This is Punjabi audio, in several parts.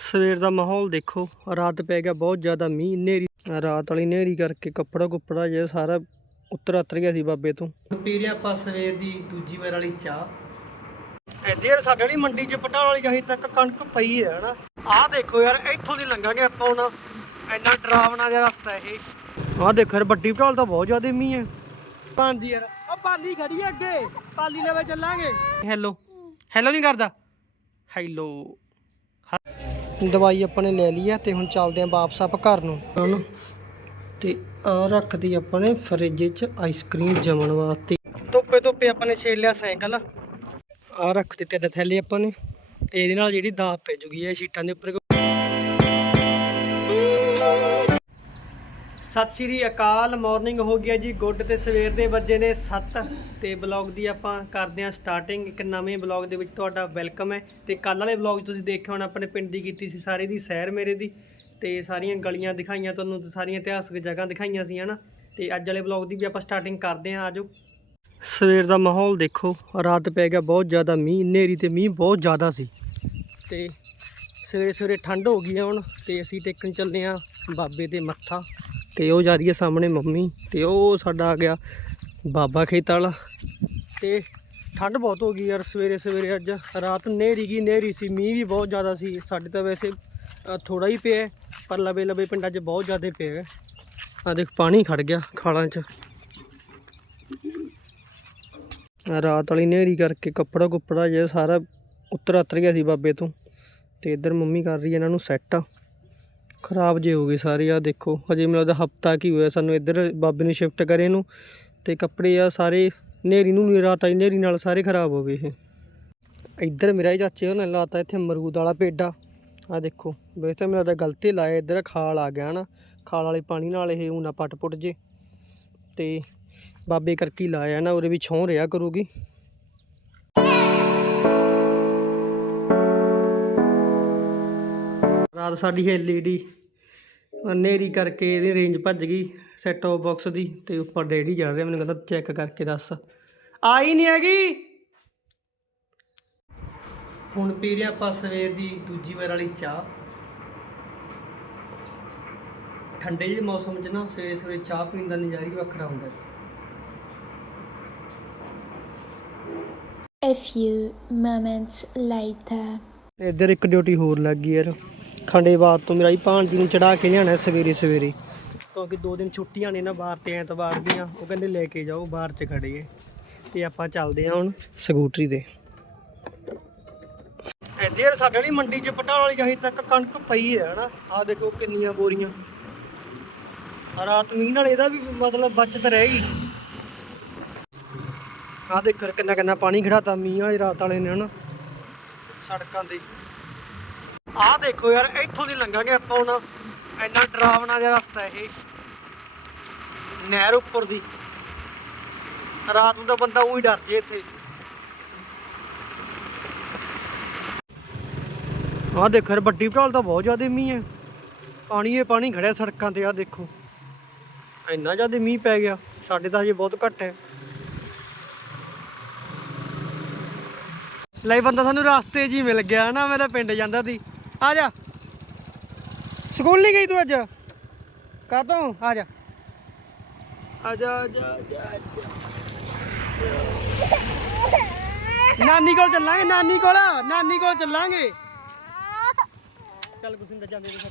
ਸਵੇਰ ਦਾ ਮਾਹੌਲ ਦੇਖੋ ਰਾਤ ਪੈ ਗਿਆ ਬਹੁਤ ਜ਼ਿਆਦਾ ਮੀਂਹ ਹਨੇਰੀ। ਰਾਤ ਵਾਲੀ ਹਨੇਰੀ ਕਰਕੇ ਕੱਪੜਾ ਕੁੱਪੜਾ ਜਿਹਾ ਸਾਰਾ ਉੱਤਰ ਉਤਰ ਗਿਆ ਸੀ ਬਾਬੇ ਤੋਂ। ਪੀ ਰਹੇ ਆਪਾਂ ਸਵੇਰ ਦੀ ਦੂਜੀ ਵਾਰ ਵਾਲੀ ਚਾਹ। ਇੱਧਰ ਸਾਡੇ ਵਾਲੀ ਮੰਡੀ 'ਚ ਪਟਾਲ ਵਾਲੀ ਹਜੇ ਤੱਕ ਕਣਕ ਪਈ ਹੈ ਹਨਾ। ਆਹ ਦੇਖੋ ਯਾਰ ਇੱਥੋਂ ਦੀ ਲੰਘਾਂਗੇ ਆਪਾਂ ਹੁਣ। ਇੰਨਾ ਡਰਾਵਣਾ ਜਿਹਾ ਰਸਤਾ ਇਹ। ਆਹ ਦੇਖੋ ਯਾਰ ਵੱਡੀ ਪਟਾਲ ਤਾਂ ਬਹੁਤ ਜ਼ਿਆਦਾ ਮੀਂਹ ਹੈ। ਹਾਂਜੀ ਯਾਰ। ਉਹ ਪਾਲੀ ਖੜੀ ਹੈ ਅੱਗੇ। ਪਾਲੀ ਲਵੇ ਚੱਲਾਂਗੇ। ਹੈਲੋ। ਹੈਲੋ ਨਹੀਂ ਕਰਦਾ। ਹੈਲੋ। ਦਵਾਈ ਆਪਾਂ ਨੇ ਲੈ ਲਈ ਆ ਤੇ ਹੁਣ ਚੱਲਦੇ ਆਂ ਵਾਪਸ ਆਪ ਘਰ ਨੂੰ। ਹੁਣ ਤੇ ਆ ਰੱਖਦੀ ਆਪਾਂ ਨੇ ਫਰਿੱਜ 'ਚ ਆਈਸਕ੍ਰੀਮ ਜਮਣ ਵਾਸਤੇ। ਧੁੱਪੇ ਧੁੱਪੇ ਆਪਾਂ ਨੇ ਛੇੜ ਲਿਆ ਸਾਈਕਲ। ਆ ਰੱਖਦੇ ਤਿੰਨ ਥੈਲੇ ਆਪਾਂ ਨੇ। ਤੇ ਇਹਦੇ ਨਾਲ ਜਿਹੜੀ ਦਾਬ ਪੈ ਜੂਗੀ ਇਹ ਸ਼ੀਟਾਂ ਦੇ ਉੱਪਰ ਸਤਿ ਸ਼੍ਰੀ ਅਕਾਲ ਮਾਰਨਿੰਗ ਹੋ ਗਿਆ ਜੀ। ਗੁੱਡ ਤੇ ਸਵੇਰ ਦੇ ਵੱਜੇ ਨੇ 7 ਤੇ ਬਲੌਗ ਦੀ ਆਪਾਂ ਕਰਦੇ ਹਾਂ ਸਟਾਰਟਿੰਗ ਇੱਕ ਨਵੇਂ ਬਲੌਗ ਦੇ ਵਿੱਚ ਤੁਹਾਡਾ ਵੈਲਕਮ ਹੈ। ਤੇ ਕੱਲ ਵਾਲੇ ਬਲੌਗ ਤੁਸੀਂ ਦੇਖਿਆ ਹੋਣਾ, ਆਪਣੇ ਪਿੰਡ ਦੀ ਕੀਤੀ ਸੀ ਸਾਰੇ ਦੀ, ਸੈਰ ਮੇਰੇ ਦੀ। ਤੇ ਸਾਰੀਆਂ ਗਲੀਆਂ ਦਿਖਾਈਆਂ ਤੁਹਾਨੂੰ, ਤੇ ਸਾਰੀਆਂ ਇਤਿਹਾਸਕ ਜਗ੍ਹਾ ਦਿਖਾਈਆਂ ਸੀ, ਹਨਾ। ਤੇ ਅੱਜ ਵਾਲੇ ਬਲੌਗ ਦੀ ਵੀ ਆਪਾਂ ਸਟਾਰਟਿੰਗ ਕਰਦੇ ਹਾਂ, ਆਜੋ। ਸਵੇਰ ਦਾ ਮਾਹੌਲ ਦੇਖੋ, ਰਾਤ ਪੈ ਗਿਆ, ਬਹੁਤ ਜ਼ਿਆਦਾ ਮੀਂਹ, ਹਨੇਰੀ ਤੇ ਮੀਂਹ ਬਹੁਤ ਜ਼ਿਆਦਾ ਸੀ। ਤੇ ਸਵੇਰੇ ਸਵੇਰੇ ਠੰਡ ਹੋ ਗਈ ਹੁਣ। ਤੇ ਅਸੀਂ ਟੇਕਣ ਚੱਲੇ ਆ ਬਾਬੇ ਦੇ ਮੱਥਾ। ਤੇ ਉਹ ਜਾ ਰਹੀ ਹੈ ਸਾਹਮਣੇ ਮੰਮੀ ਤੇ ਉਹ ਸਾਡਾ ਆ ਗਿਆ ਬਾਬਾ ਖੇਤ ਵਾਲਾ। ਤੇ ਠੰਡ ਬਹੁਤ ਹੋ ਗਈ ਯਾਰ ਸਵੇਰੇ ਸਵੇਰੇ ਅੱਜ। ਰਾਤ ਨੇਰੀ ਗਈ ਨੇਰੀ ਸੀ, ਮੀਂਹ ਵੀ ਬਹੁਤ ਜ਼ਿਆਦਾ ਸੀ। ਸਾਡੇ ਤਾਂ ਵੈਸੇ ਥੋੜਾ ਹੀ ਪਿਆ ਪਰ ਲਵੇ ਲਵੇ ਪਿੰਡਾਂ 'ਚ ਬਹੁਤ ਜ਼ਿਆਦਾ ਪਿਆ ਹੈ। ਆ ਦੇਖ, ਪਾਣੀ ਖੜ ਗਿਆ ਖਾਲਾਂ 'ਚ। ਰਾਤ ਵਾਲੀ ਨੇਰੀ ਕਰਕੇ ਕੱਪੜਾ ਕੁੱਪੜਾ ਜਿਹਾ ਸਾਰਾ ਉੱਤਰ ਉਤਰ ਗਿਆ ਸੀ ਬਾਬੇ ਤੋਂ। ਤੇ ਇੱਧਰ ਮੰਮੀ ਕਰ ਰਹੀ ਹੈ ਇਹਨਾਂ ਨੂੰ ਸੈੱਟ ਖਰਾਬ ਜੇ ਹੋ ਗਏ ਸਾਰੇ ਆ ਦੇਖੋ, ਹਜੇ ਮੈਨੂੰ ਲੱਗਦਾ ਹਫਤਾ ਕੀ ਹੋਇਆ ਸਾਨੂੰ ਇੱਧਰ ਬਾਬੇ ਨੇ ਸ਼ਿਫਟ ਕਰੇ ਨੂੰ ਤੇ ਕੱਪੜੇ ਆ ਸਾਰੇ ਨੇਰੀ ਨੂੰ ਨਹੀਂ ਰਾਤ ਆਈ ਨੇਰੀ ਨਾਲ ਸਾਰੇ ਖਰਾਬ ਹੋ ਗਏ ਇਹ। ਇੱਧਰ ਮੇਰਾ ਹੀ ਚਾਚੇ ਉਹਨੇ ਲਾਤਾ ਇੱਥੇ ਅਮਰੂਦ ਵਾਲਾ ਪੇਡਾ। ਆ ਦੇਖੋ, ਵੈਸੇ ਤਾਂ ਮੈਨੂੰ ਲੱਗਦਾ ਗਲਤੀ ਲਾਇਆ, ਇੱਧਰ ਖਾਲ ਆ ਗਿਆ ਨਾ, ਖਾਲ ਵਾਲੇ ਪਾਣੀ ਨਾਲ ਇਹ ਊਨਾ ਪਟ ਪੁੱਟ ਜੇ। ਤੇ ਬਾਬੇ ਕਰਕੇ ਹੀ ਲਾਇਆ ਨਾ, ਉਹਦੇ ਵੀ ਛੋਂ ਰਿਹਾ ਕਰੂਗੀ। ਰਾਤ ਸਾਡੀ ਐਲਈਡੀ ਹਨੇਰੀ ਕਰਕੇ ਇਹਦੀ ਰੇਂਜ ਭੱਜ ਗਈ ਸੈਟ ਆਫ ਬਾਕਸ ਦੀ ਤੇ ਉੱਪਰ ਡੈਡੀ ਜਾ ਰਿਹਾ ਮੈਨੂੰ ਕਹਿੰਦਾ ਚੈੱਕ ਕਰਕੇ ਦੱਸ। ਆਈ ਨਹੀਂ ਹੈਗੀ। ਹੁਣ ਪੀ ਰਹੇ ਆਪਾਂ ਸਵੇਰ ਦੀ ਦੂਜੀ ਵਾਰ ਵਾਲੀ ਚਾਹ। ਠੰਡੇ ਜਿਹੇ ਮੌਸਮ 'ਚ ਨਾ ਸਵੇਰੇ ਸਵੇਰੇ ਚਾਹ ਪੀਣ ਦਾ ਨਜ਼ਾਰਾ ਹੀ ਵੱਖਰਾ ਹੁੰਦਾ ਹੈ। A few moments later. ਇੱਧਰ ਇੱਕ ਡਿਊਟੀ ਹੋਰ ਲੱਗ ਗਈ ਯਾਰ। ਖੰਡੇਬਾਦ ਤੋਂ ਮੇਰਾ ਹੀ ਭਾਣਜੀ ਨੂੰ ਚੜਾ ਕੇ ਲਿਆਣਾ ਸਵੇਰੇ ਸਵੇਰੇ। ਕਿਉਂਕਿ ਦੋ ਦਿਨ ਛੁੱਟੀਆਂ ਨੇ ਨਾ ਬਾਹਰ ਤੇ ਐਤਵਾਰ ਦੀਆਂ, ਉਹ ਕਹਿੰਦੇ ਲੈ ਕੇ ਜਾਓ, ਬਾਹਰ ਚ ਖੜੇ ਏ ਤੇ ਆਪਾਂ ਚੱਲਦੇ ਹਾਂ ਹੁਣ ਸਕੂਟਰੀ ਤੇ। ਇੱਧਰ ਸਾਡੇ ਵਾਲੀ ਮੰਡੀ ਚ ਪਟਾਲ ਵਾਲੀ ਹਜੇ ਤੱਕ ਕਣਕ ਪਈ ਹੈ ਹਨਾ? ਆਹ ਦੇਖੋ ਕਿੰਨੀਆਂ ਬੋਰੀਆਂ। ਰਾਤ ਮੀਂਹ ਨਾਲ ਇਹਦਾ ਵੀ ਮਤਲਬ ਬਚਤ ਰਹਿ। ਗਈ ਆਹ ਦੇਖ ਕਿੰਨਾ ਕਿੰਨਾ ਪਾਣੀ ਖੜਾਤਾ ਮੀਂਹ ਵਾਲੀ ਰਾਤ ਵਾਲੇ ਨੇ, ਹਨਾ? ਸੜਕਾਂ ਤੇ। ਆਹ ਦੇਖੋ ਯਾਰ, ਇੱਥੋਂ ਦੀ ਲੰਘਾਂਗੇ ਆਪਾਂ ਹੁਣ। ਇੰਨਾ ਡਰਾਵਣਾ ਜਿਹਾ ਰਸਤਾ ਇਹ। ਨਹਿਰ ਉੱਪਰ ਦੀ। ਰਾਤ ਨੂੰ ਤਾਂ ਬੰਦਾ ਉਹੀ ਡਰ ਜੇ ਇੱਥੇ। ਆਹ ਦੇਖੋ ਯਾਰ, ਵੱਡੀ ਢਾਲ ਤਾਂ ਬਹੁਤ ਜ਼ਿਆਦਾ ਮੀਂਹ ਹੈ। ਪਾਣੀ, ਇਹ ਪਾਣੀ ਖੜਿਆ ਸੜਕਾਂ ਤੇ, ਆਹ ਦੇਖੋ। ਇੰਨਾ ਜ਼ਿਆਦਾ ਮੀਂਹ ਪੈ ਗਿਆ। ਸਾਡੇ ਤਾਂ ਅਜੇ ਬਹੁਤ ਘੱਟ ਹੈ। ਲੈ ਬੰਦਾ, ਸਾਨੂੰ ਰਸਤੇ 'ਚ ਹੀ ਮਿਲ ਗਿਆ। ਨਾ ਮੈਂ ਤਾਂ ਪਿੰਡ ਜਾਂਦਾ ਸੀ। ਆ ਜਾ। ਸਕੂਲ ਨਹੀਂ ਗਈ ਤੂੰ ਅੱਜ? ਕਾਤੋਂ ਆ ਜਾ। ਆ ਜਾ ਆ ਜਾ ਆ ਜਾ, ਨਾਨੀ ਕੋਲ ਚੱਲਾਂਗੇ ਨਾਨੀ ਕੋਲ। ਨਾਨੀ ਕੋਲ ਚੱਲਾਂਗੇ। ਚੱਲ ਗੁਸਿੰਦਰ ਜਾਂਦੇ ਨੇ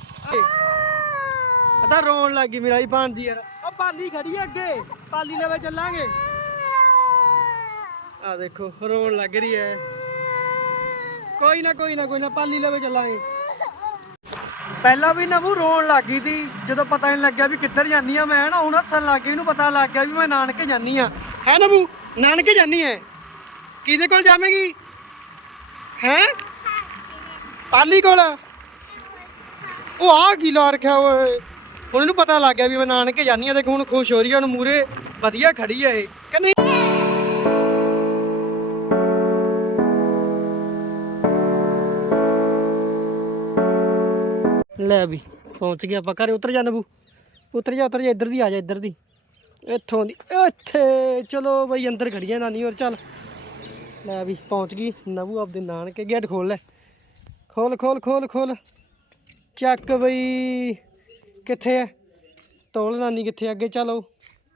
ਪਤਾ ਰੋਣ ਲੱਗ ਗਈ ਮੇਰਾ ਹੀ ਭਾਣਜੀ ਯਾਰ। ਉਹ ਪਾਲੀ ਖੜੀ ਆ ਅੱਗੇ। ਪਾਲੀ ਲਵੇ ਚੱਲਾਂਗੇ। ਆ ਦੇਖੋ ਰੋਣ ਲੱਗ ਰਹੀ ਹੈ। ਕੋਈ ਨਾ ਕੋਈ ਨਾ ਕੋਈ ਨਾ ਪਾਲੀ ਲਵੇ ਚੱਲਾਂਗੇ। ਪਹਿਲਾਂ ਵੀ ਨਵੂ ਰੋਣ ਲੱਗ ਗਈ ਸੀ। ਜਦੋਂ ਪਤਾ ਨਹੀਂ ਲੱਗਿਆ ਵੀ ਕਿੱਧਰ ਜਾਂਦੀ ਆ, ਮੈਂ ਨਾ ਹੁਣ ਹੱਸਣ ਲੱਗ ਗਈ, ਇਹਨੂੰ ਪਤਾ ਲੱਗ ਗਿਆ ਵੀ ਮੈਂ ਨਾਨਕੇ ਜਾਂਦੀ ਆ। ਹੈ ਨਵੂ ਨਾਨਕੇ ਜਾਂਦੀ ਐ। ਕਿਹਦੇ ਕੋਲ ਜਾਵੇਂਗੀ? ਹੈ? ਪਾਲੀ ਕੋਲ? ਉਹ ਆ ਕੀ ਲਾ ਰੱਖਿਆ ਓਏ? ਹੁਣ ਇਹਨੂੰ ਪਤਾ ਲੱਗ ਗਿਆ ਵੀ ਮੈਂ ਨਾਨਕੇ ਜਾਂਦੀ ਆ। ਦੇਖ ਹੁਣ ਖੁਸ਼ ਹੋ ਰਹੀ ਆ ਹੁਣ ਮੂਰੇ ਵਧੀਆ ਖੜੀ ਆ ਇਹ। ਕਿ ਨਹੀਂ ਲੈ ਵੀ। ਪਹੁੰਚ ਗਏ ਆਪਾਂ, ਘਰੇ ਉਤਰ ਜਾ ਨਬੂ। ਉਤਰ ਜਾ ਉਤਰ ਜਾ, ਇੱਧਰ ਦੀ ਆ ਜਾ, ਇੱਧਰ ਦੀ। ਇੱਥੋਂ ਦੀ, ਇੱਥੇ। ਚਲੋ ਬਈ, ਅੰਦਰ ਖੜੀਆਂ ਨਾਨੀ ਹੋਰ, ਚੱਲ। ਲੈ ਵੀ, ਪਹੁੰਚ ਗਈ। ਨਬੂ ਆਪਦੇ ਨਾਨਕੇ ਗੇਟ ਖੋਲ ਲੈ। ਖੋਲ ਖੋਲ ਖੋਲ ਖੋਲ। ਚੱਕ ਬਈ, ਕਿੱਥੇ ਹੈ ਤੋਲ ਨਾਨੀ ਕਿੱਥੇ ਅੱਗੇ ਚਲੋ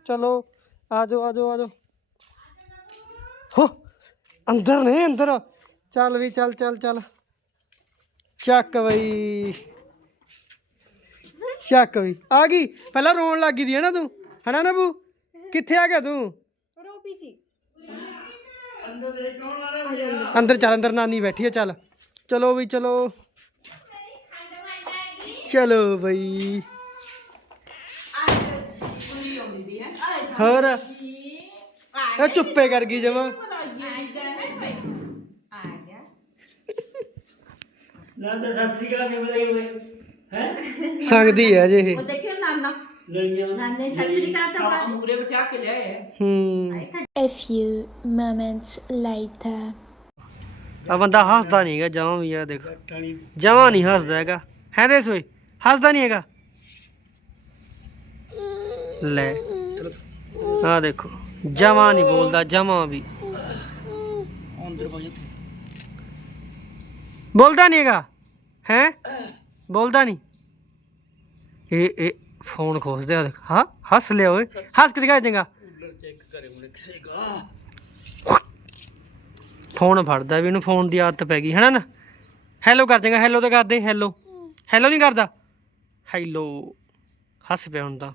ਚਲੋ, ਆ ਜਾਓ ਆ ਜਾਓ ਆ ਜਾਓ। ਹੋ, ਅੰਦਰ ਨੇ, ਅੰਦਰ। ਚੱਲ ਵੀ, ਚੱਲ ਚੱਲ ਚੱਲ। ਚੱਕ ਬਈ। ਚੱਕ ਬਈ ਆ ਗਈ। ਪਹਿਲਾਂ ਰੋਣ ਲੱਗ ਗਈ ਦੀ ਹੈ ਨਾ ਤੂੰ? ਹਨਾ ਨਬੂ? ਕਿੱਥੇ ਆ ਗਿਆ ਤੂੰ? ਰੋਪੀ ਸੀ। ਅੰਦਰ ਚੱਲ ਅੰਦਰ ਨਾਨੀ ਬੈਠੀ ਹੈ ਚੱਲ। ਚਲੋ ਵੀ ਚਲੋ। ਚਲੋ ਬਈ। ਹੋਰ? ਇਹ ਚੁੱਪੇ ਕਰ ਗਈ ਜਮਾ। ਨਾ ਤਾਂ ਸਤਿ ਸ੍ਰੀ ਅਕਾਲ ਕਿਵੇਂ ਲੱਗੀ ਬਈ ਹੈ? ਸੰਗਦੀ ਹੈ ਜੇ ਇਹ ਦੇਖਿਓ ਨਾਨਾ। ਲਈਆਂ। ਨਾਨੇ ਸਤਿ ਸ੍ਰੀ ਅਕਾਲ ਤਾਂ ਬਾਅਦ ਮੂਰੇ ਬਿਠਾ ਕੇ ਲਿਆਏ ਹੂੰ। A few moments later. ਆ ਬੰਦਾ ਹੱਸਦਾ ਨਹੀਂ ਹੈਗਾ ਜਮਾਂ ਵੀ ਆ ਦੇਖ। ਜਮਾਂ ਨਹੀਂ ਹੱਸਦਾ ਹੈਗਾ। ਹੈ ਦੇ ਸੋਏ ਹੱਸਦਾ ਨਹੀਂ ਹੈਗਾ। ਲੈ ਆ ਦੇਖੋ ਜਮਾਂ ਨਹੀਂ ਬੋਲਦਾ ਜਮਾਂ ਵੀ। ਅੰਦਰ ਬੋਲਦਾ ਨਹੀਂ ਹੈਗਾ ਹੈ? ਬੋਲਦਾ ਨਹੀਂ। ਇਹ ਇਹ ਫੋਨ ਖੋਸਦੇ ਆ ਦੇਖ। ਹਾਂ, ਹੱਸ ਲਿਆ ਓਏ। ਹੱਸ ਕੇ ਦਿਖਾ ਦੇਗਾ ਫੋਨ ਫੜਦਾ ਵੀ ਇਹਨੂੰ, ਫੋਨ ਦੀ ਆਦਤ ਪੈ ਗਈ ਹੈ ਨਾ? ਹੈਲੋ ਕਰ ਦੇਗਾ ਹੈਲੋ ਤਾਂ ਕਰਦੇ ਹੈਲੋ ਹੈਲੋ ਨਹੀਂ ਕਰਦਾ। ਹੈਲੋ ਹੱਸ ਪਿਆ ਹੁਣ ਤਾਂ।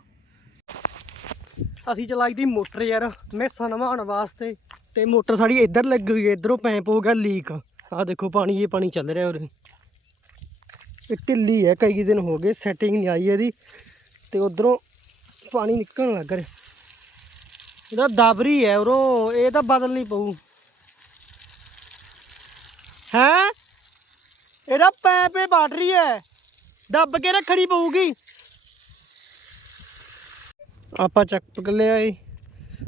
ਅਸੀਂ ਚਲਾਈ ਦੀ ਮੋਟਰ ਯਾਰ, ਮੈਸਾਂ ਨਵਾਉਣ ਵਾਸਤੇ। ਤੇ ਮੋਟਰ ਸਾਡੀ ਇੱਧਰ ਲੱਗੀ ਹੋਈ ਹੈ, ਇੱਧਰੋਂ ਪੈਂਪ ਹੋ ਗਿਆ ਲੀਕ। ਆਹ ਦੇਖੋ, ਪਾਣੀ, ਇਹ ਪਾਣੀ ਚੱਲ ਰਿਹਾ ਉਰੇ। ਇਹ ਢਿੱਲੀ ਹੈ, ਕਈ ਦਿਨ ਹੋ ਗਏ ਸੈਟਿੰਗ ਨਹੀਂ ਆਈ ਇਹਦੀ ਤੇ ਉਧਰੋਂ ਪਾਣੀ ਨਿਕਲਣ ਲੱਗ ਰਿਹਾ। ਇਹਦਾ ਦਬਰੀ ਹੈ ਉਰੋਂ, ਇਹ ਤਾਂ ਬਦਲ ਬਦਲਣੀ ਪਊ। ਹੈ? ਇਹਦਾ ਪੈਪ, ਇਹ ਹੈ। ਦੱਬ ਕੇ ਰੱਖਣੀ ਪਊਗੀ। ਆਪਾਂ ਚੱਕ ਲਿਆ ਏ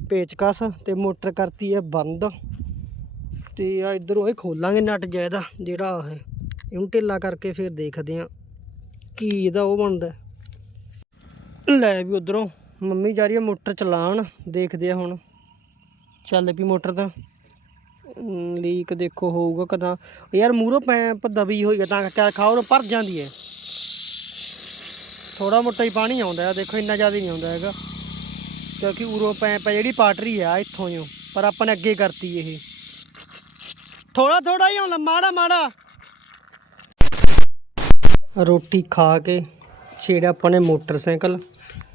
ਪੇਚਕਸ ਤੇ ਮੋਟਰ ਕਰਤੀ ਹੈ ਬੰਦ। ਤੇ ਆ ਇਧਰੋਂ ਇਹ ਖੋਲਾਂਗੇ ਨਟ ਜਾਇਦਾ ਜਿਹੜਾ ਹੈ। ਇਹਨੂੰ ਢਿੱਲਾ ਕਰਕੇ ਫਿਰ ਦੇਖਦੇ ਆ ਕੀ ਇਹਦਾ ਉਹ ਬਣਦਾ। ਲੈ ਵੀ ਉਧਰੋਂ ਮੰਮੀ ਜਾ ਰਹੀ ਹੈ ਮੋਟਰ ਚਲਾਉਣ, ਦੇਖਦੇ ਆ ਹੁਣ। ਚੱਲ ਪਈ ਮੋਟਰ ਤਾਂ ਲੀਕ ਦੇਖੋ ਹੋਊਗਾ ਕਦਾਂ। ਯਾਰ ਮੂਰੋਂ ਪੈਪ ਦਬੀ ਹੋਈ ਹੈ ਤਾਂ ਕਰਕੇ ਖਾਓ, ਉਹ ਭਰ ਜਾਂਦੀ ਹੈ ਥੋੜਾ ਮੋਟਾ ਹੀ ਪਾਣੀ ਆਉਂਦਾ ਹੈ ਦੇਖੋ ਇੰਨਾ ਜ਼ਿਆਦਾ ਨਹੀਂ ਆਉਂਦਾ ਹੈਗਾ। ਕਿਉਂਕਿ ਉਰੋਂ ਪੈਪ ਹੈ ਜਿਹੜੀ ਪਾਟਰੀ ਆ, ਇੱਥੋਂ ਹੀ। ਪਰ ਆਪਾਂ ਨੇ ਅੱਗੇ ਕਰਤੀ ਇਹ। ਥੋੜਾ ਥੋੜਾ ਹੀ ਆਉਂਦਾ, ਮਾੜਾ ਮਾੜਾ। ਰੋਟੀ ਖਾ ਕੇ ਛੇੜਿਆ ਆਪਾਂ ਨੇ ਮੋਟਰਸਾਈਕਲ।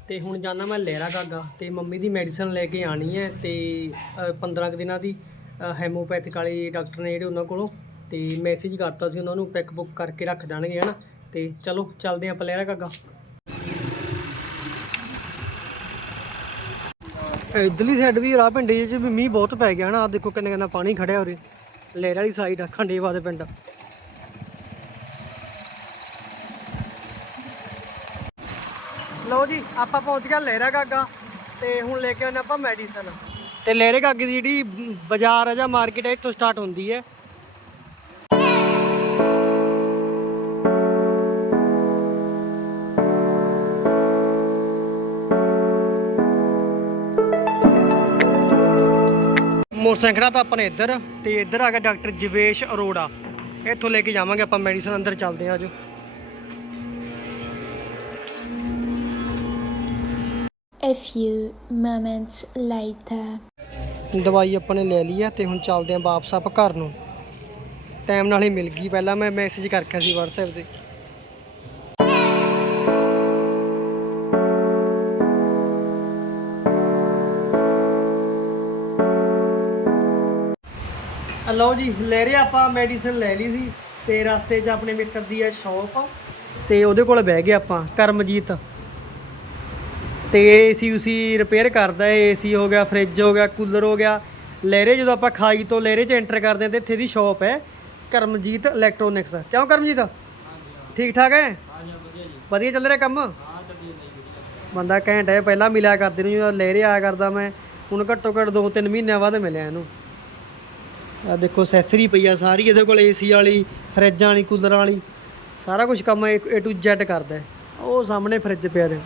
ਤੇ ਹੁਣ ਜਾਣਾ ਮੈਂ ਲਹਿਰਾ ਗਾਗਾ ਤੇ ਮੰਮੀ ਦੀ ਮੈਡੀਸਨ ਲੈ ਕੇ ਆਣੀ ਹੈ ਤੇ ਅ, 15 ਕੁ ਦਿਨਾਂ ਦੀ ਹੈਮੋਪੈਥਿਕ ਵਾਲੇ ਡਾਕਟਰ ਨੇ ਜਿਹੜੇ ਉਹਨਾਂ ਕੋਲੋਂ ਤੇ ਮੈਸੇਜ ਕਰਤਾ ਸੀ ਉਹਨਾਂ ਨੂੰ ਪੈਕ ਬੁੱਕ ਕਰਕੇ ਰੱਖ ਜਾਣਗੇ ਹਨਾ? ਤੇ ਚਲੋ ਚੱਲਦੇ ਆਪਾਂ ਲਹਿਰਾ ਗਾਗਾ ਇਧਰਲੀ ਸਾਈਡ ਵੀ ਰਾਹ ਪਿੰਡ ਚ ਵੀ ਮੀਂਹ ਬਹੁਤ ਪੈ ਗਿਆ ਹਨਾ? ਆ ਦੇਖੋ ਕਿੰਨਾ ਕਿੰਨਾ ਪਾਣੀ ਖੜਿਆ ਉਰੇ। ਲਹਿਰਾ ਵਾਲੀ ਸਾਈਡ ਖੰਡੇਵਾ ਦੇ ਪਿੰਡ। ਲਓ ਜੀ, ਆਪਾਂ ਪਹੁੰਚ ਗਿਆ ਲਹਿਰਾ ਗਾਗਾ ਤੇ ਹੁਣ ਲੈ ਕੇ ਆਉਂਦੇ ਆਪਾਂ ਮੈਡੀਸਨ ਤੇ ਲਹਿਰੇ ਗਾਗੇ ਦੀ ਜਿਹੜੀ ਬਾਜ਼ਾਰ ਹੈ ਜਾਂ ਮਾਰਕੀਟ ਹੈ ਇੱਥੋਂ ਸਟਾਰਟ ਹੁੰਦੀ ਹੈ। ਮੋਟਰਸਾਈਕਲ ਤਾਂ ਆਪਾਂ ਨੇ ਇੱਧਰ, ਤੇ ਇੱਧਰ ਆ ਗਿਆ ਡਾਕਟਰ ਜਵੇਸ਼ ਅਰੋੜਾ। ਇੱਥੋਂ ਲੈ ਕੇ ਜਾਵਾਂਗੇ ਆਪਾਂ ਮੈਡੀਸਨ ਅੰਦਰ ਚੱਲਦੇ ਆ ਆਜੋ A few moments later. ਦਵਾਈ ਆਪਾਂ ਨੇ ਲੈ ਲਈ ਆ ਤੇ ਹੁਣ ਚੱਲਦੇ ਆਂ ਵਾਪਸ ਆਪਾਂ ਘਰ ਨੂੰ। ਟਾਈਮ ਨਾਲ ਹੀ ਮਿਲ ਗਈ ਪਹਿਲਾਂ ਮੈਂ ਮੈਸੇਜ ਕਰਕੇ ਸੀ WhatsApp ਤੇ। ਲਓ ਜੀ, ਲੈ ਰਹੇ ਆਪਾਂ ਮੈਡੀਸਿਨ ਲੈ ਲਈ ਸੀ ਤੇ ਰਸਤੇ 'ਚ ਆਪਣੇ ਮਿੱਤਰ ਦੀ ਹੈ ਸ਼ੌਪ ਤੇ ਉਹਦੇ ਕੋਲ ਬਹਿ ਗਏ ਆਪਾਂ, ਕਰਮਜੀਤ। ਤੇ ਏਸੀ ਉਸੀ ਰਿਪੇਅਰ ਕਰਦਾ ਏ ਏਸੀ ਹੋ ਗਿਆ ਫ੍ਰਿਜ ਹੋ ਗਿਆ ਕੂਲਰ ਹੋ ਗਿਆ। ਲਹਿਰੇ ਜਦੋਂ ਆਪਾਂ ਖਾਈ ਤੋਂ ਲਹਿਰੇ 'ਚ ਐਂਟਰ ਕਰਦੇ ਹਾਂ ਤੇ ਇੱਥੇ ਦੀ ਸ਼ਾਪ ਹੈ ਕਰਮਜੀਤ ਇਲੈਕਟ੍ਰੋਨਿਕਸ ਕਿਉਂ ਕਰਮਜੀਤ? ਠੀਕ ਠਾਕ ਹੈ? ਵਧੀਆ ਚੱਲ ਰਿਹਾ ਕੰਮ? ਬੰਦਾ ਘੈਂਟ ਹੈ, ਪਹਿਲਾਂ ਮਿਲਿਆ ਕਰਦੇ ਨੂੰ, ਜਦੋਂ ਲਹਿਰੇ ਆਇਆ ਕਰਦਾ ਮੈਂ, ਹੁਣ ਘੱਟੋ ਘੱਟ 2-3 ਮਹੀਨਿਆਂ ਬਾਅਦ ਮਿਲਿਆ ਇਹਨੂੰ। ਆ ਦੇਖੋ ਅਸੈਸਰੀ ਪਈ ਆ ਸਾਰੀ, ਇਹਦੇ ਕੋਲ ਏਸੀ ਵਾਲੀ ਫਰਿੱਜਾਂ ਵਾਲੀ ਕੂਲਰਾਂ ਵਾਲੀ, ਸਾਰਾ ਕੁਝ ਕੰਮ ਏ ਟੂ Z ਕਰਦਾ ਉਹ ਸਾਹਮਣੇ ਫਰਿੱਜ ਪਿਆ ਦੇ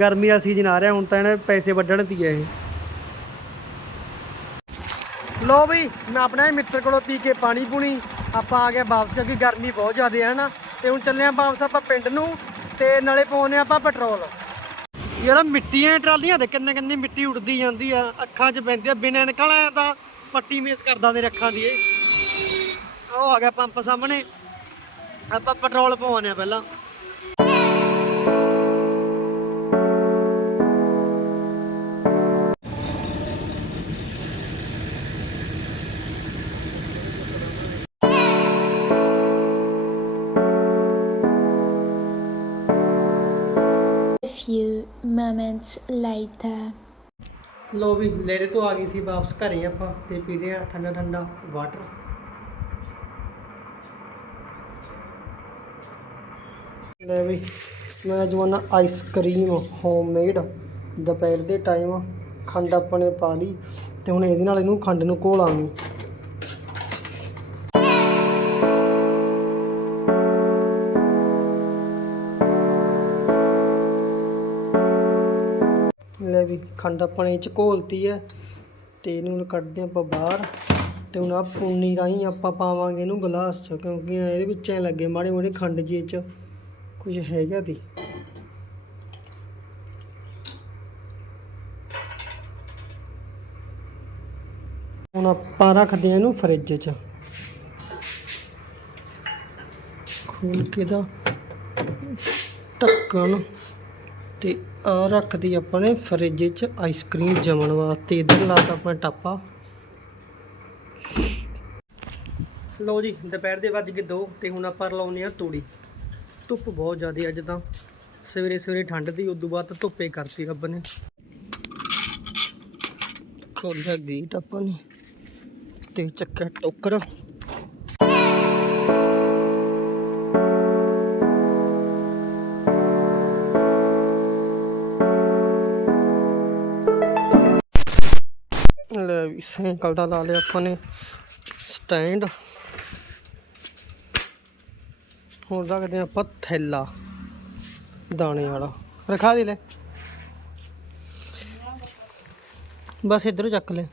ਗਰਮੀ ਦਾ ਸੀਜ਼ਨ ਆ ਰਿਹਾ, ਹੁਣ ਤਾਂ ਇਹਨੇ ਪੈਸੇ ਵੱਢਣ ਤੀ ਹੈ ਇਹ। ਲੋ ਬਈ, ਮੈਂ ਆਪਣੇ ਮਿੱਤਰ ਕੋਲੋਂ ਪੀ ਕੇ ਪਾਣੀ ਪੂਣੀ, ਆਪਾਂ ਆ ਗਏ ਵਾਪਸ, ਕਿਉਂਕਿ ਗਰਮੀ ਬਹੁਤ ਜ਼ਿਆਦਾ ਹੈ ਨਾ ਤੇ ਹੁਣ ਚੱਲੇ ਆ ਵਾਪਸ ਆਪਾਂ ਪਿੰਡ ਨੂੰ, ਤੇ ਨਾਲੇ ਪਾਉਨੇ ਆਪਾਂ ਪੈਟਰੋਲ। ਯਾਰ ਮਿੱਟੀਆਂ ਟਰਾਲੀਆਂ ਦੇ ਕਿੰਨੇ ਕਿੰਨੀ ਮਿੱਟੀ ਉੱਡਦੀ ਜਾਂਦੀ ਆ, ਅੱਖਾਂ 'ਚ ਪੈਂਦੀ ਆ, ਬਿਨਾਂ ਨਿਕਲਿਆ ਤਾਂ ਪੱਟੀ ਮੇਸ ਕਰਦਾ ਮੇਰੇ ਅੱਖਾਂ ਦੀ ਇਹ। ਉਹ ਆ ਗਿਆ ਪੰਪ ਸਾਹਮਣੇ, ਆਪਾਂ ਪੈਟਰੋਲ ਪਵਾਉਣੇ ਆ ਪਹਿਲਾਂ। Later. ਲੋ ਵੀ ਲੇਰੇ ਤੋਂ ਆ ਗਈ ਸੀ ਵਾਪਸ, ਘਰੇ ਆਪਾਂ ਤੇ ਪੀ ਰਹੇ ਆ ਠੰਡਾ ਠੰਡਾ ਵਾਟਰ ਲੈ ਵੀ, ਮੈਂ ਜਵਾਨਾ ਆਈਸਕ੍ਰੀਮ ਹੋਮਮੇਡ ਦੁਪਹਿਰ ਦੇ ਟਾਈਮ ਖੰਡ ਆਪਣੇ ਪਾ ਲਈ ਤੇ ਹੁਣ ਇਹਦੇ ਨਾਲ ਇਹਨੂੰ ਖੰਡ ਨੂੰ ਘੋਲਾਂਗੇ ਲੈ ਵੀ ਖੰਡ ਆਪਾਂ ਇਹ ਚ ਘੋਲਤੀ ਹੈ ਤੇ ਇਹਨੂੰ ਕੱਢਦੇ ਹਾਂ ਆਪਾਂ ਬਾਹਰ, ਤੇ ਹੁਣ ਆ ਪੂਨੀ ਰਾਹੀਂ ਆਪਾਂ ਪਾਵਾਂਗੇ ਇਹਨੂੰ ਗਲਾਸ ਚ, ਕਿਉਂਕਿ ਇਹਦੇ ਵਿੱਚ ਐ ਲੱਗੇ ਮਾੜੇ ਮਾੜੇ ਖੰਡ ਜੀ ਇਹ ਚ ਕੁਝ ਹੈਗਾ ਦੀ ਹੁਣ ਆਪਾਂ ਰੱਖਦੇ ਹਾਂ ਇਹਨੂੰ ਫਰਿੱਜ 'ਚ। ਖੋਲ ਕੇ ਦਾ ਢੱਕਣ। ਤੇ ਆ ਰੱਖਦੀ ਆਪਾਂ ਨੇ ਫਰਿੱਜ 'ਚ ਆਈਸਕ੍ਰੀਮ ਜਮਣ ਵਾਸਤੇ। ਇਧਰ ਲਾਤਾ ਆਪਣਾ ਟਾਪਾ। ਲਓ ਜੀ, ਦੁਪਹਿਰ ਦੇ ਵੱਜ ਗਏ 2 ਤੇ ਹੁਣ ਆਪਾਂ ਲਾਉਨੇ ਆ ਤੂੜੀ। ਧੁੱਪ ਬਹੁਤ ਜ਼ਿਆਦਾ ਅੱਜ ਤਾਂ। ਸਵੇਰੇ ਸਵੇਰੇ ਠੰਡ ਦੀ, ਉਦੋਂ ਬਾਅਦ ਤਾਂ ਧੁੱਪੇ ਕਰਤੀ ਰੱਬ ਨੇ। ਖੋਲਿਆ ਗੇਟ ਆਪਾਂ ਨੇ। ਤੇ ਚੱਕਿਆ ਟੋਕਰਾ। ਵੀ ਸਾਈਕਲ ਦਾ ਲਾ ਲਿਆ ਆਪਾਂ ਨੇ। ਸਟੈਂਡ। ਹੁਣ ਰੱਖਦੇ ਆਪਾਂ ਥੈਲਾ। ਦਾਣੇ ਵਾਲਾ। ਰਖਾ ਦੇ ਲੈ। ਬਸ ਇਧਰੋਂ ਚੱਕ ਲੈ।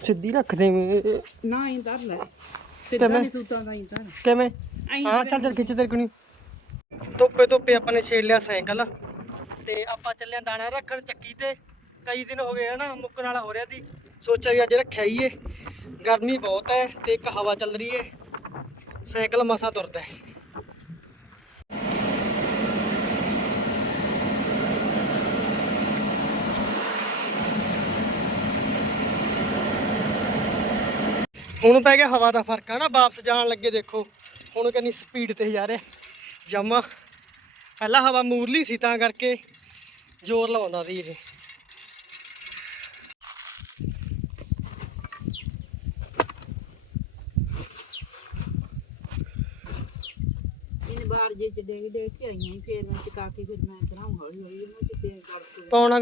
ਸਿੱਧੀ ਰੱਖ ਦੇ। ਨਾ ਹੀ ਧਰ ਲੈ? ਸਿੱਧਾ ਨਹੀਂ ਸੂਤਾਂ ਦਾ ਹੀ ਧਰ। ਕਿਵੇਂ? ਹਾਂ ਚੱਲ ਚੱਲ ਖਿੱਚ ਤੇਰੇ ਕੋਣੀ ਧੁੱਪੇ ਧੁੱਪੇ ਆਪਾਂ ਨੇ ਛੇੜ ਲਿਆ ਸਾਈਕਲ। ਤੇ ਆਪਾਂ ਚੱਲੇ ਦਾਣਾ ਰੱਖਣ ਚੱਕੀ ਤੇ ਕਈ ਦਿਨ ਹੋ ਗਏ ਹਨਾ, ਮੁੱਕਣ ਵਾਲਾ ਹੋ ਰਿਹਾ ਸੀ। ਸੋਚਿਆ ਵੀ ਅੱਜ ਰੱਖਿਆ ਹੀ ਏ। ਗਰਮੀ ਬਹੁਤ ਹੈ ਤੇ ਇੱਕ ਹਵਾ ਚੱਲ ਰਹੀ ਏ। ਸਾਈਕਲ ਮਸਾ ਤੁਰਦਾ ਹੈ ਹੁਣ ਪੈ ਗਿਆ ਹਵਾ ਦਾ ਫ਼ਰਕ ਹੈ ਨਾ ਵਾਪਸ ਜਾਣ ਲੱਗੇ ਦੇਖੋ। ਹੁਣ ਕਿੰਨੀ ਸਪੀਡ ਤੇ ਜਾ ਰਿਹਾ। ਜਮਾ। ਪਹਿਲਾਂ ਹਵਾ ਮੂਰਲੀ ਸੀ ਤਾਂ ਕਰਕੇ ਜ਼ੋਰ ਲਵਾਉਂਦਾ ਸੀ ਇਹ। ਇਹਨੇ ਬਾਹਰ ਜੇ ਚ ਡੇਗ ਡੇਗ ਕੇ ਆਈਆਂ ਸੀ, ਫੇਰ ਮੈਂ ਚਕਾ ਕੇ ਫਿਰ ਮੈਂ ਕਰਾਂ ਹੌਲੀ ਹੌਲੀ ਕਰ ਪੌਣਾ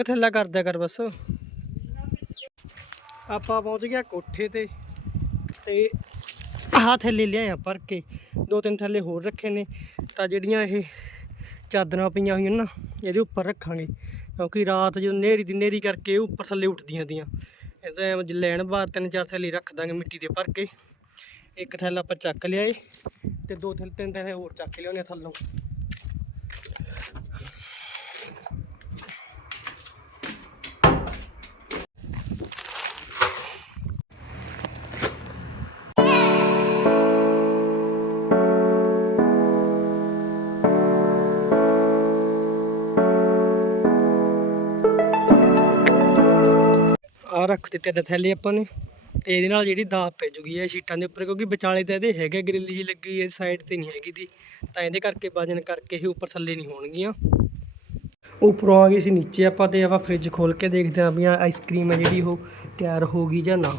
ਕਰ ਬਸ। ਆਪਾਂ ਪਹੁੰਚ ਗਿਆ ਕੋਠੇ ਤੇ ਤੇ ਆਹ ਥੱਲੇ ਲਿਆਏ ਆ ਭਰ ਕੇ। ਦੋ ਤਿੰਨ ਥੱਲੇ ਹੋਰ ਰੱਖੇ ਨੇ ਤਾਂ ਜਿਹੜੀਆਂ ਇਹ ਚਾਦਰਾਂ ਪਈਆਂ ਹੋਈਆਂ ਨਾ ਇਹਦੇ ਉੱਪਰ ਰੱਖਾਂਗੇ। ਕਿਉਂਕਿ ਰਾਤ ਜਦੋਂ ਨੇਰੀ ਦੀ ਨੇਰੀ ਕਰਕੇ ਇਹ ਉੱਪਰ ਥੱਲੇ ਉੱਠਦੀਆਂ ਦੀਆਂ ਇਹ ਲੈਣ ਬਾਅਦ ਤਿੰਨ ਚਾਰ ਥੱਲੇ ਰੱਖ ਦਾਂਗੇ ਮਿੱਟੀ ਦੇ ਭਰ ਕੇ। ਇੱਕ ਥੈਲਾ ਆਪਾਂ ਚੱਕ ਲਿਆਏ ਤੇ ਦੋ ਥੈਲੇ, ਤਿੰਨ ਥੈਲੇ ਹੋਰ ਚੱਕ ਲਿਆਉਣੇ ਆ ਥੱਲੋਂ। ਰੱਖ ਦਿੱਤੇ ਤੇ ਥੈਲੇ ਆਪਾਂ ਨੇ, ਤੇ ਇਹਦੇ ਨਾਲ ਜਿਹੜੀ ਦਾਬ ਪੈ ਜੂਗੀ ਇਹ ਸ਼ੀਟਾਂ ਦੇ ਉੱਪਰ, ਕਿਉਂਕਿ ਵਿਚਾਲੇ ਤਾਂ ਇਹਦੇ ਹੈਗੇ ਗ੍ਰਿਲ ਜੀ ਲੱਗੀ ਹੈ ਸਾਈਡ ਤੇ ਨਹੀਂ ਹੈਗੀ ਦੀ, ਤਾਂ ਇਹਦੇ ਕਰਕੇ ਵਜਨ ਕਰਕੇ ਇਹ ਉੱਪਰ ਥੱਲੇ ਨਹੀਂ ਹੋਣਗੀਆਂ। ਉੱਪਰੋਂ ਆ ਗਈ ਸੀ, ਨੀਚੇ ਆਪਾਂ ਤੇ ਆਪਾਂ ਫ੍ਰਿਜ ਖੋਲ ਕੇ ਦੇਖਦੇ ਹਾਂ ਵੀ ਆਈਸਕ੍ਰੀਮ ਹੈ ਜਿਹੜੀ ਉਹ ਤਿਆਰ ਹੋ ਗਈ ਜਾਂ ਨਾ।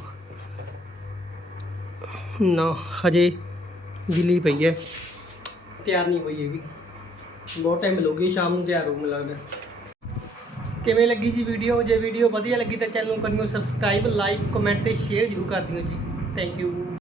ਨਾ, ਹਜੇ ਗਿੱਲੀ ਪਈ ਹੈ, ਤਿਆਰ ਨਹੀਂ ਹੋਈ ਹੈਗੀ। ਬਹੁਤ ਟਾਈਮ ਲੱਗੂਗੀ ਸ਼ਾਮ ਨੂੰ ਤਿਆਰ ਹੋਣ ਲੱਗਦਾ ਕਿਵੇਂ ਲੱਗੀ ਜੀ ਵੀਡੀਓ ਜੇ ਵੀਡੀਓ ਵਧੀਆ ਲੱਗੀ ਤਾਂ ਚੈਨਲ ਨੂੰ ਕਰਿਓ ਸਬਸਕ੍ਰਾਈਬ ਲਾਈਕ ਕਮੈਂਟ ਤੇ ਸ਼ੇਅਰ ਜ਼ਰੂਰ ਕਰ ਦਿਓ ਜੀ। Thank you